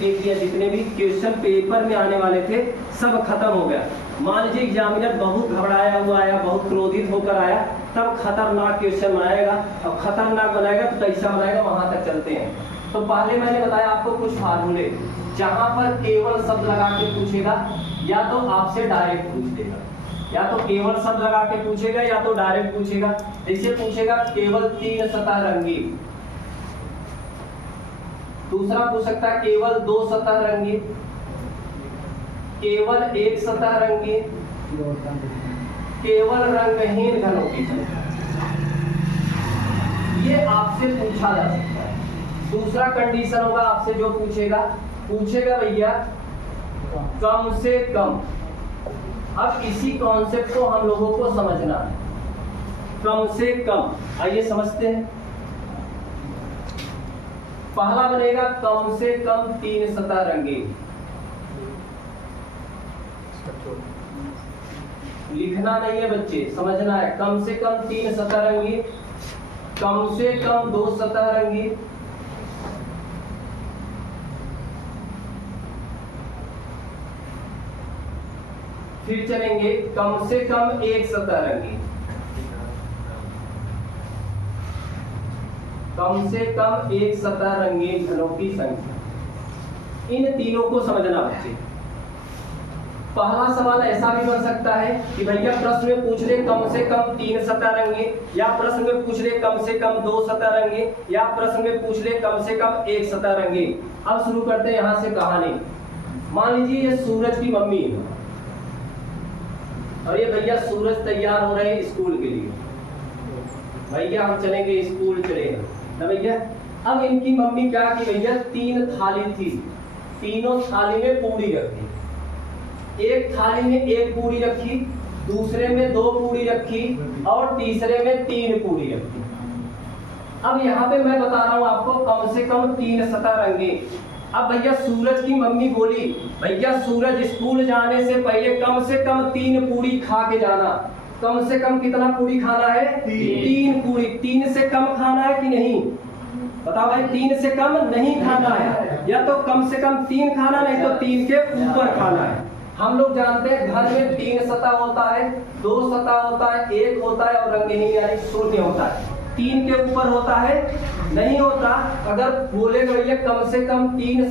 देख लिया, जितने भी क्वेश्चन पेपर में आने वाले थे सब खत्म हो गया। मान लीजिए एग्जामिनर बहुत घबराया हुआ आया, बहुत क्रोधित होकर आया, तब खतरनाक क्वेश्चन बनाएगा। अब खतरनाक बनाएगा तो कैसा बनाएगा, वहां तक चलते हैं। तो पहले मैंने बताया आपको कुछ फार्मूले, जहां पर केवल शब्द लगा के पूछेगा या तो आपसे डायरेक्ट पूछ देगा, या तो केवल शब्द लगा के पूछेगा या तो डायरेक्ट पूछेगा। जैसे पूछेगा केवल 3 सतह रंगीन, दूसरा पूछ सकता है केवल 2 सतह रंगीन, केवल 1 सतह रंगीन, केवल रंगहीन घनों की संख्या, ये आपसे पूछा जा सकता है। दूसरा कंडीशन होगा आपसे जो पूछेगा भैया कम से कम। अब इसी कॉन्सेप्ट को हम लोगों को समझना है, कम से कम। आइए समझते हैं। पहला बनेगा कम से कम 3 सतह रंगीन। लिखना नहीं है बच्चे, समझना है। कम से कम 3 सतह रंगीन, कम से कम 2 सतह रंगीन, फिर चलेंगे कम से कम 1 सतह रंगीन, कम से कम 1 सतह रंगीन घनों की संख्या। इन तीनों को समझना बच्चे। पहला सवाल ऐसा भी बन सकता है कि भैया प्रश्न में पूछ ले कम से कम 3 सतह रंगीन, या प्रश्न में पूछ ले कम से कम 2 सतह रंगीन, या प्रश्न में पूछ ले कम से कम 1 सतह रंगीन। अब शुरू करते हैं यहां से कहानी। मान लीजिए ये सूरज की मम्मी है और ये भैया सूरज तैयार हो रहे हैं स्कूल के लिए। भैया हम चलेंगे स्कूल, चले ना भैया। अब इनकी मम्मी क्या की भैया, 3 थाली थी, तीनों थाली में पूरी रखी। एक थाली में 1 पूरी रखी, दूसरे में 2 पूरी रखी और तीसरे में 3 पूरी रखी। अब यहाँ पे मैं बता रहा हूँ आपको कम से कम 3 सतह रंगीन। अब भैया सूरज की मम्मी बोली भैया सूरज स्कूल जाने से पहले कम से कम 3 पूरी खा के जाना। कम से कम कितना पूरी खाना है? 3 पूरी। 3 से कम खाना है कि नहीं? बताओ भाई, 3 से कम नहीं खाना है, या तो कम से कम 3 खाना, नहीं तो 3 के ऊपर खाना है। हम लोग जानते हैं घर में 3 सतह होता है, 2 सतह होता है, 1 होता है और रंगहीन यानी 0 होता है। 3 के ऊपर होता है? नहीं होता। अगर बोलेगा भैया कम से कम 3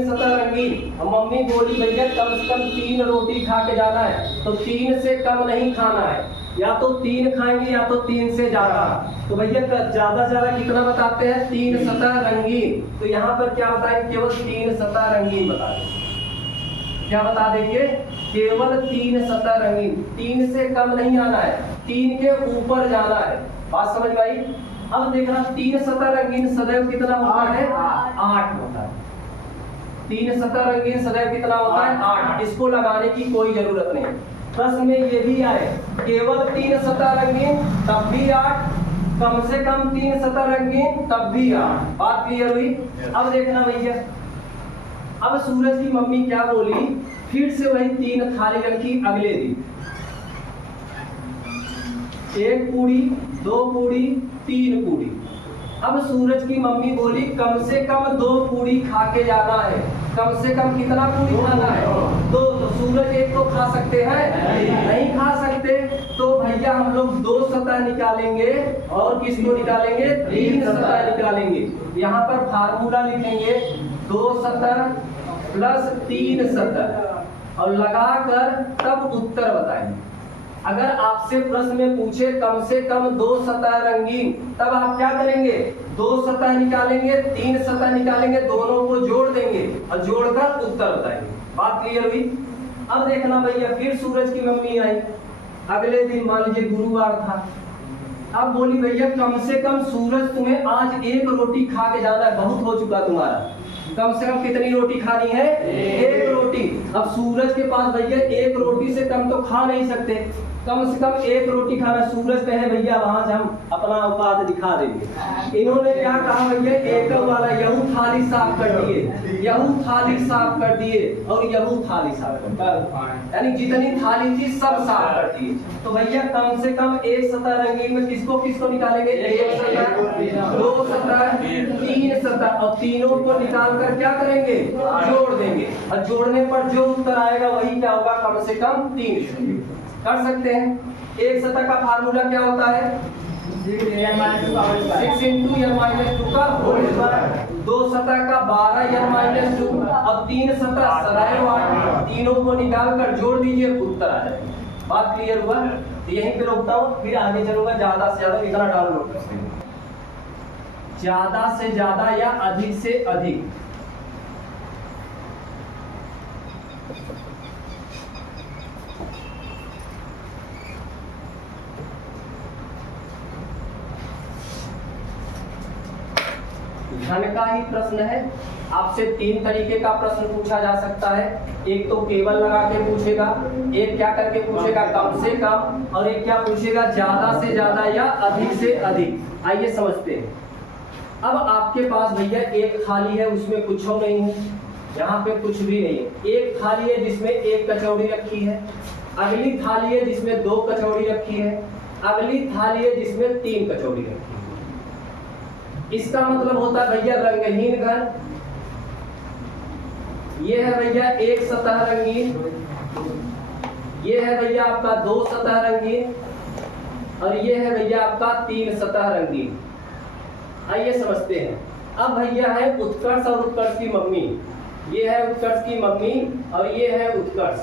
सतह रंगीन, और मम्मी बोली भैया कम से कम 3 रोटी खा के जाना है, तो 3 से कम नहीं खाना है, या तो 3 खाएंगे या तो 3 से ज्यादा। तो भैया ज्यादा से ज्यादा कितना बताते हैं? 3 सतह रंगीन। तो यहाँ पर क्या बताएं? केवल 3 सतह रंगीन बता दें। क्या बता देंगे? केवल 3 सतह रंगीन। 3 से कम नहीं आना है, 3 के ऊपर जाना है। बात समझ में आई? अब देखना 3 सतह रंगीन सदैव कितना होता है? 8 होता है। 3 सतह रंगीन सदैव कितना होता है? 8। इसको लगाने की कोई जरूरत नहीं। प्रश्न में ये भी आए केवल 3 सतह रंगीन तब भी 8, कम से कम 3 सतह रंगीन तब भी 8। बात क्लियर हुई? अब देखना भैया, अब सूरज की मम्मी क्या बोली, फिर से वही 3 थाली रखी अगले दिन। 1 पूरी, 2 पूरी, 3 पूरी। अब सूरज की मम्मी बोली कम से कम 2 पूरी खा के जाना है। कम से कम कितना पूरी खाना है? 2। तो सूरज 1 को खा सकते हैं? नहीं खा सकते। तो भैया हम लोग 2 सतह निकालेंगे और किसको निकालेंगे? 3 सतह निकालेंगे। यहाँ पर फार्मूला लिखेंगे 2 सतह प्लस 3 सतह और लगाकर तब उत्तर बताएंगे। अगर आपसे प्रश्न में पूछे कम से कम 2 सतह रंगीन, तब आप क्या करेंगे? 2 सतह निकालेंगे, 3 सतह निकालेंगे, दोनों को जोड़ देंगे और जोड़कर उत्तर बताएंगे। बात क्लियर हुई? अब देखना भैया, फिर सूरज की मम्मी आई अगले दिन, मान लीजिए गुरुवार था। अब बोली भैया कम से कम सूरज तुम्हें आज 1 रोटी खा के जाना है, बहुत हो चुका तुम्हारा। कम से कम कितनी रोटी खानी है? 1 रोटी। अब सूरज के पास भैया 1 रोटी से कम तो खा नहीं सकते, कम से कम एक रोटी खाना। सूरज पे है भैया, वहां से हम अपना औकात दिखा देंगे। इन्होंने क्या कहा भैया, एक वाला यहू थाली साफ कर दिए, यहू थाली साफ कर दिए और यहू थाली साफ कर दिए, यानी जितनी थाली थी सब साफ कर दिए। तो भैया कम से कम एक सतह रंगीन में किसको किसको निकालेंगे, एक सतह, दो सतह, तीन सतह, और तीनों को निकाल कर क्या करेंगे, जोड़ देंगे। और जोड़ने पर जो उत्तर आएगा वही क्या होगा, कम से कम 3 कर सकते हैं। एक सतह का फार्मूला क्या होता है, 6 × n-2 का होल स्क्वायर। दो सतह का 12 n-2, अब 3 सतह सदैव 8, तीनों को निकाल कर जोड़ दीजिए, उत्तर आ जाएगा। बात क्लियर हुआ? तो यहीं पे रोकता हूँ, फिर आगे चलूंगा। ज्यादा से ज्यादा इतना डाउनलोड कर सकते, ज्यादा से ज्यादा या अधिक से अधिक। घन का ही प्रश्न है, आपसे 3 तरीके का प्रश्न पूछा जा सकता है। एक तो केवल लगा के पूछेगा, एक क्या करके पूछेगा, कम से कम, और एक क्या पूछेगा, ज्यादा से ज्यादा या अधिक से अधिक। आइए समझते हैं। अब आपके पास भैया एक थाली है, उसमें कुछ नहीं है, यहाँ पे कुछ भी नहीं है। एक थाली है जिसमें 1 कचौड़ी रखी है, अगली थाली है जिसमें 2 कचौड़ी रखी है, अगली थाली है जिसमें 3 कचौड़ी रखी है। इसका मतलब होता है भैया रंगहीन घन। ये है भैया एक सतह रंगीन, ये है भैया आपका 2 सतह रंगीन, और ये है भैया आपका 3 सतह रंगीन। आइए समझते हैं। अब भैया है उत्कर्ष और उत्कर्ष की मम्मी, ये है उत्कर्ष की मम्मी और ये है उत्कर्ष।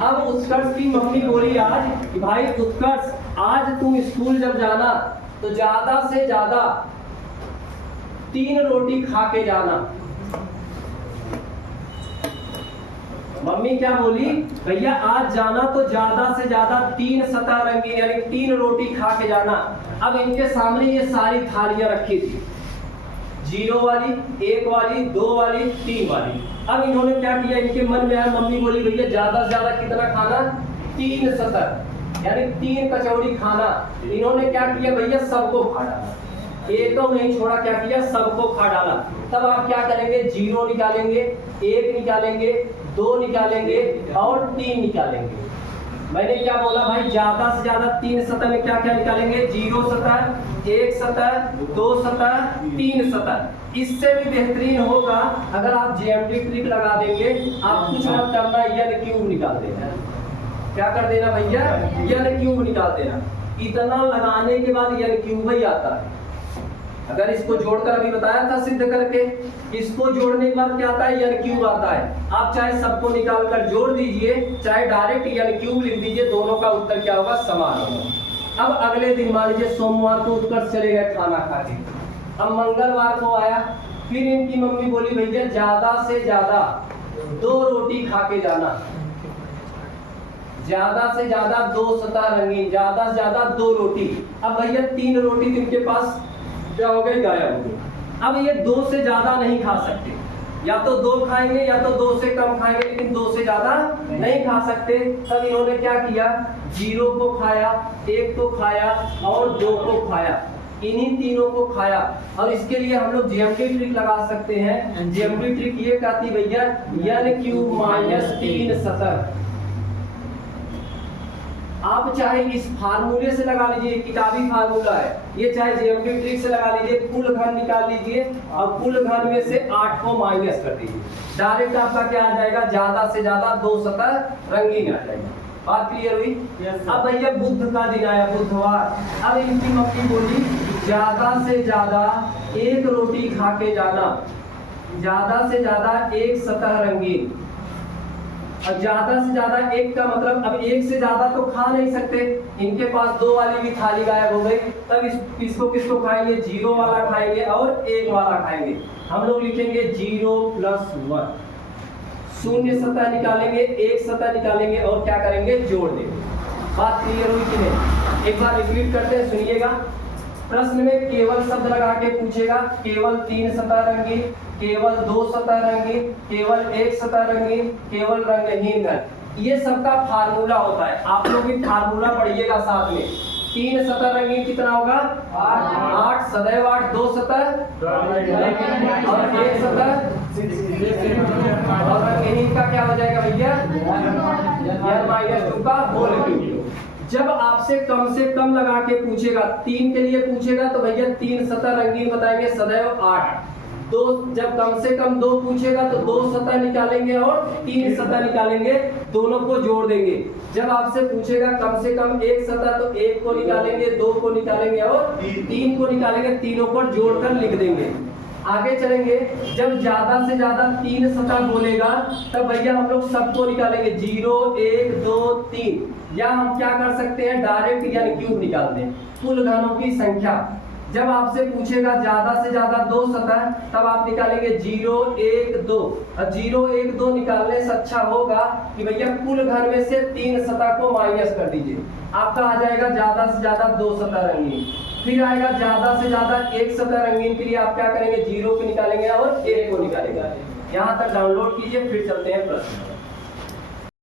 अब उत्कर्ष की मम्मी बोली आज कि भाई उत्कर्ष, आज तुम स्कूल जब जाना तो ज्यादा से ज्यादा 3 रोटी खा के जाना। मम्मी क्या बोली, भैया आज जाना तो ज्यादा से ज्यादा 3 सतह रंगीन यानी 3 रोटी खा के जाना। अब इनके सामने ये सारी थालियां रखी थी, 0 वाली, 1 वाली, 2 वाली, 3 वाली। अब इन्होंने क्या किया, इनके मन में आया, मम्मी बोली भैया ज्यादा से ज्यादा कितना खाना, 3 सतह यानी 3 कचौड़ी खाना। इन्होंने क्या किया भैया, सबको खा डाला, एक तो नहीं छोड़ा, क्या किया, सबको खा डाला। तब आप क्या करेंगे, 0 निकालेंगे, 1 निकालेंगे, 2 निकालेंगे और 3 निकालेंगे। मैंने क्या बोला भाई, ज्यादा से ज्यादा 3 सतह में क्या क्या निकालेंगे, 0 सतह, 1 सतह, 2 सतह, 3 सतह। इससे भी बेहतरीन होगा अगर आप ज्योमेट्री ट्रिक लगा देंगे। आप कुछ मत करना, n क्यूब निकाल देना। क्या कर देना भैया, n क्यूब निकाल देना। इतना लगाने के बाद n क्यूब ही आता है। अगर इसको जोड़कर अभी बताया था सिद्ध करके, इसको जोड़ने के बाद क्या आता है, n क्यूब आता है। आप चाहे सबको निकाल कर जोड़ दीजिए, चाहे डायरेक्ट n क्यूब लिख दीजिए, दोनों का उत्तर क्या होगा, समान होगा। अब अगले दिन मान लीजिए सोमवार को उत्कर्ष चले गए खाना खा के। अब मंगलवार को आया, फिर इनकी मम्मी बोली भैया ज्यादा से ज्यादा 2 रोटी खा के जाना, ज्यादा से ज्यादा 2 सतह रंगीन, ज्यादा से ज्यादा 2 रोटी। अब भैया 3 रोटी तो इनके पास क्या हो गए, गायब हो गए। अब ये 2 से ज्यादा नहीं खा सकते, या तो 2 खाएंगे या तो 2 से कम खाएंगे, लेकिन 2 से ज्यादा नहीं खा सकते। तब इन्होंने क्या किया, 0 को खाया, 1 को खाया और 2 को खाया, इन्हीं तीनों को खाया। और इसके लिए हम लोग ज्योमेट्री ट्रिक लगा सकते हैं। ज्योमेट्री ट्रिक ये कहती भैया n क्यूब माइनस 3 सतह। आप चाहे इस फार्मूले से लगा लीजिए, किताबी फार्मूला है ये, चाहे ज्योमेट्री ट्रिक से लगा लीजिए। कुल घन निकाल लीजिए और कुल घन में से 8 को माइनस कर दीजिए, डायरेक्ट आपका क्या आ जाएगा, ज्यादा से ज्यादा 2 सतह रंगीन आ जाएगा। बात क्लियर हुई? अब भैया बुध का दिन आया, बुधवार। अब इनकी मम्मी बोली ज्यादा से ज्यादा 1 रोटी खा के जाना, ज्यादा से ज्यादा 1 सतह रंगीन। और ज्यादा से ज्यादा 1 का मतलब, अब 1 से ज्यादा तो खा नहीं सकते, इनके पास 2 वाली भी थाली गायब हो गई। तब इसको किसको खाएंगे, 0 वाला खाएंगे और 1 वाला खाएंगे। हम लोग लिखेंगे 0 + 1, 0 सतह निकालेंगे, 1 सतह निकालेंगे और क्या करेंगे, जोड़ देंगे। बात क्लियर हुई कि नहीं? एक बार रिपीट करते हैं, सुनिएगा। प्रश्न में केवल शब्द लगा के पूछेगा, केवल 3 सतह रंगीन, केवल 2 सतह रंगीन, केवल 1 सतह रंगीन, केवल रंगहीन घन। ये सबका फार्मूला होता है, आप लोग भी फार्मूला पढ़िएगा साथ में। 3 सतह रंगीन कितना होगा? 8, सदैव 8, 2 सतह और 1 सतह, और रंगीन का क्या हो जाएगा भैया? n-2 का होल क्यूब। जब आपसे कम से कम लगा के पूछेगा, 3 के लिए पूछेगा तो भैया 3 सतह रंगीन बताएंगे, सदैव 8। दो, जब कम से कम 2 पूछेगा तो 2 सतह निकालेंगे और 3 सतह निकालेंगे, दोनों को जोड़ देंगे। जब आपसे पूछेगा कम से कम 1 सतह तो 1 को निकालेंगे, 2 को निकालेंगे और 3 को निकालेंगे, तीनों पर जोड़कर लिख देंगे। आगे चलेंगे, जब ज्यादा से ज्यादा 3 सतह बोलेगा तब भैया हम लोग सबको निकालेंगे, 0, 1, 2, 3, या हम क्या कर सकते हैं डायरेक्ट यानी क्यूब निकाल दें, कुल घनों की संख्या। जब आपसे पूछेगा ज्यादा से ज्यादा 2 सतह तब आप निकालेंगे 0, 1, 2, और 0, 1, 2 निकालने से अच्छा होगा कि भैया कुल घन में से 3 सतह को माइनस कर दीजिए, आपका आ जाएगा ज्यादा से ज्यादा 2 सतह रंगीन। फिर आएगा ज्यादा से ज्यादा 1 सतह रंगीन के लिए आप क्या करेंगे, 0 को निकालेंगे और 1 को निकालेंगे। यहाँ तक डाउनलोड कीजिए, फिर चलते हैं प्रश्न।